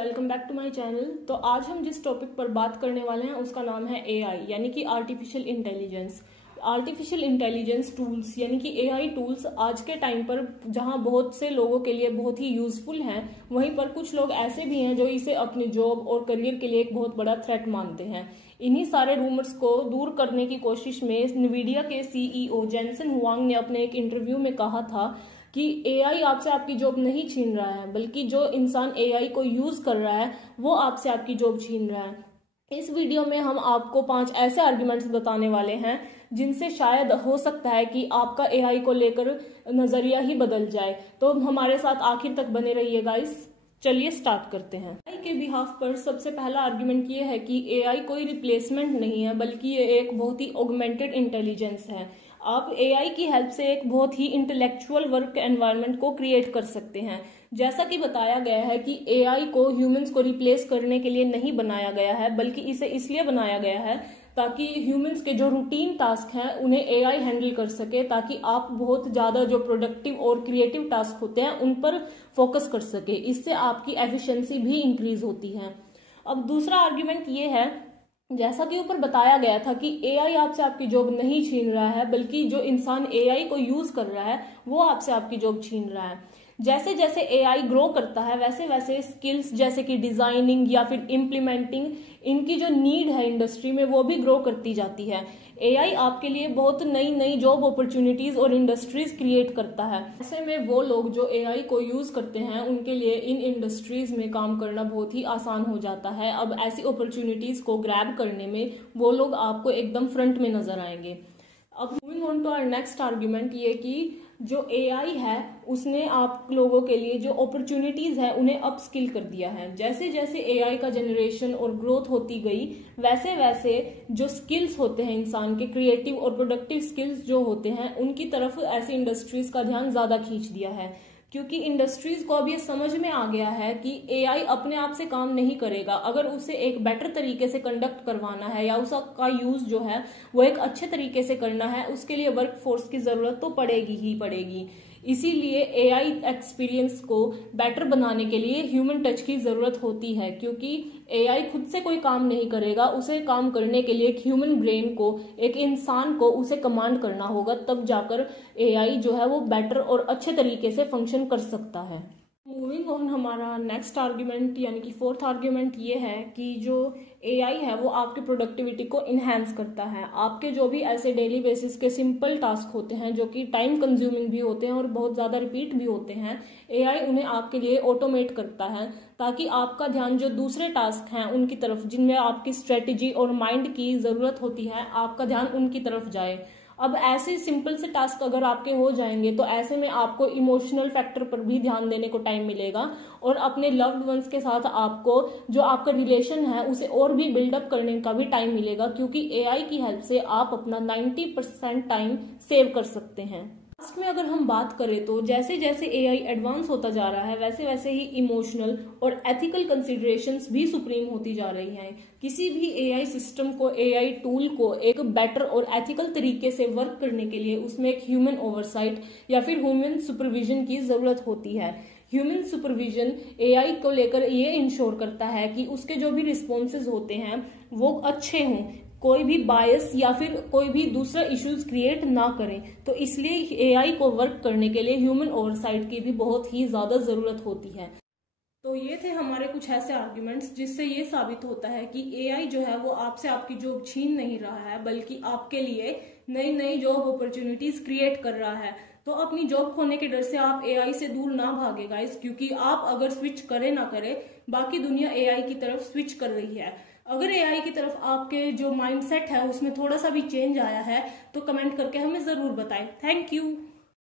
Welcome back to my channel. तो आज हम जिस टॉपिक पर बात करने वाले हैं उसका नाम है एआई यानी कि artificial intelligence. Artificial intelligence tools यानी कि एआई टूल्स आज के टाइम पर जहां बहुत से लोगों के लिए बहुत ही यूजफुल हैं, वहीं पर कुछ लोग ऐसे भी हैं जो इसे अपने जॉब और करियर के लिए एक बहुत बड़ा थ्रेट मानते हैं। इन्हीं सारे रूमर्स को दूर करने की कोशिश में NVIDIA के CEO जेनसन हुआंग ने अपने एक इंटरव्यू में कहा था कि एआई आपसे आपकी जॉब नहीं छीन रहा है, बल्कि जो इंसान एआई को यूज कर रहा है वो आपसे आपकी जॉब छीन रहा है। इस वीडियो में हम आपको 5 ऐसे आर्ग्यूमेंट्स बताने वाले हैं जिनसे शायद हो सकता है कि आपका एआई को लेकर नजरिया ही बदल जाए। तो हमारे साथ आखिर तक बने रहिए गाइस। चलिए स्टार्ट करते हैं। एआई के बिहाफ पर सबसे पहला आर्ग्यूमेंट ये है कि एआई कोई रिप्लेसमेंट नहीं है, बल्कि ये एक बहुत ही ऑगमेंटेड इंटेलिजेंस है। आप एआई की हेल्प से एक बहुत ही इंटेलेक्चुअल वर्क एनवायरनमेंट को क्रिएट कर सकते हैं। जैसा कि बताया गया है कि एआई को ह्यूमंस को रिप्लेस करने के लिए नहीं बनाया गया है, बल्कि इसे इसलिए बनाया गया है ताकि ह्यूमंस के जो रूटीन टास्क हैं उन्हें एआई हैंडल कर सके, ताकि आप बहुत ज्यादा जो प्रोडक्टिव और क्रिएटिव टास्क होते हैं उन पर फोकस कर सके। इससे आपकी एफिशिएंसी भी इंक्रीज होती है। अब दूसरा आर्ग्यूमेंट ये है, जैसा कि ऊपर बताया गया था कि एआई आपसे आपकी जॉब नहीं छीन रहा है, बल्कि जो इंसान एआई को यूज कर रहा है वो आपसे आपकी जॉब छीन रहा है। जैसे जैसे एआई ग्रो करता है वैसे वैसे स्किल्स जैसे कि डिजाइनिंग या फिर इम्प्लीमेंटिंग, इनकी जो नीड है इंडस्ट्री में वो भी ग्रो करती जाती है। एआई आपके लिए बहुत नई नई जॉब अपॉर्चुनिटीज और इंडस्ट्रीज क्रिएट करता है। ऐसे में वो लोग जो एआई को यूज करते हैं उनके लिए इन इंडस्ट्रीज में काम करना बहुत ही आसान हो जाता है। अब ऐसी अपॉर्चुनिटीज को ग्रैब करने में वो लोग आपको एकदम फ्रंट में नजर आएंगे। अब moving on to our next argument, ये कि जो एआई है उसने आप लोगों के लिए जो अपॉर्चुनिटीज है उन्हें अप स्किल कर दिया है। जैसे जैसे एआई का जनरेशन और ग्रोथ होती गई वैसे वैसे जो स्किल्स होते हैं इंसान के, क्रिएटिव और प्रोडक्टिव स्किल्स जो होते हैं, उनकी तरफ ऐसी इंडस्ट्रीज का ध्यान ज्यादा खींच दिया है। क्योंकि इंडस्ट्रीज को अब ये समझ में आ गया है कि एआई अपने आप से काम नहीं करेगा। अगर उसे एक बेटर तरीके से कंडक्ट करवाना है या उसका यूज जो है वो एक अच्छे तरीके से करना है, उसके लिए वर्क फोर्स की जरूरत तो पड़ेगी ही पड़ेगी। इसीलिए एआई एक्सपीरियंस को बेटर बनाने के लिए ह्यूमन टच की जरूरत होती है, क्योंकि एआई खुद से कोई काम नहीं करेगा। उसे काम करने के लिए एक ह्यूमन ब्रेन को, एक इंसान को उसे कमांड करना होगा, तब जाकर एआई जो है वो बेटर और अच्छे तरीके से फंक्शन कर सकता है। मूविंग ऑन, हमारा नेक्स्ट आर्ग्यूमेंट यानी कि फोर्थ आर्ग्यूमेंट ये है कि जो एआई है वो आपकी प्रोडक्टिविटी को इन्हेंस करता है। आपके जो भी ऐसे डेली बेसिस के सिंपल टास्क होते हैं जो कि टाइम कंज्यूमिंग भी होते हैं और बहुत ज्यादा रिपीट भी होते हैं, एआई उन्हें आपके लिए ऑटोमेट करता है, ताकि आपका ध्यान जो दूसरे टास्क हैं उनकी तरफ, जिनमें आपकी स्ट्रेटेजी और माइंड की जरूरत होती है, आपका ध्यान उनकी तरफ जाए। अब ऐसे सिंपल से टास्क अगर आपके हो जाएंगे तो ऐसे में आपको इमोशनल फैक्टर पर भी ध्यान देने को टाइम मिलेगा और अपने लव्ड वंस के साथ आपको जो आपका रिलेशन है उसे और भी बिल्डअप करने का भी टाइम मिलेगा, क्योंकि एआई की हेल्प से आप अपना 90% टाइम सेव कर सकते हैं। लास्ट में अगर हम बात करें तो जैसे जैसे एआई एडवांस होता जा रहा है वैसे वैसे ही इमोशनल और एथिकल कंसिडरेशंस भी सुप्रीम होती जा रही हैं। किसी भी एआई सिस्टम को, एआई टूल को एक बेटर और एथिकल तरीके से वर्क करने के लिए उसमें एक ह्यूमन ओवरसाइट या फिर ह्यूमन सुपरविजन की जरूरत होती है। ह्यूमन सुपरविजन एआई को लेकर ये इंश्योर करता है कि उसके जो भी रिस्पॉन्सेज होते हैं वो अच्छे हों, कोई भी बायस या फिर कोई भी दूसरा इश्यूज क्रिएट ना करें। तो इसलिए एआई को वर्क करने के लिए ह्यूमन ओवरसाइट की भी बहुत ही ज्यादा जरूरत होती है। तो ये थे हमारे कुछ ऐसे आर्ग्यूमेंट्स जिससे ये साबित होता है कि एआई जो है वो आपसे आपकी जॉब छीन नहीं रहा है, बल्कि आपके लिए नई नई जॉब अपॉर्चुनिटीज क्रिएट कर रहा है। तो अपनी जॉब खोने के डर से आप एआई से दूर ना भागे गाइस, क्योंकि आप अगर स्विच करे ना करे, बाकी दुनिया एआई की तरफ स्विच कर रही है। अगर एआई की तरफ आपके जो माइंडसेट है उसमें थोड़ा सा भी चेंज आया है तो कमेंट करके हमें जरूर बताएं। Thank you.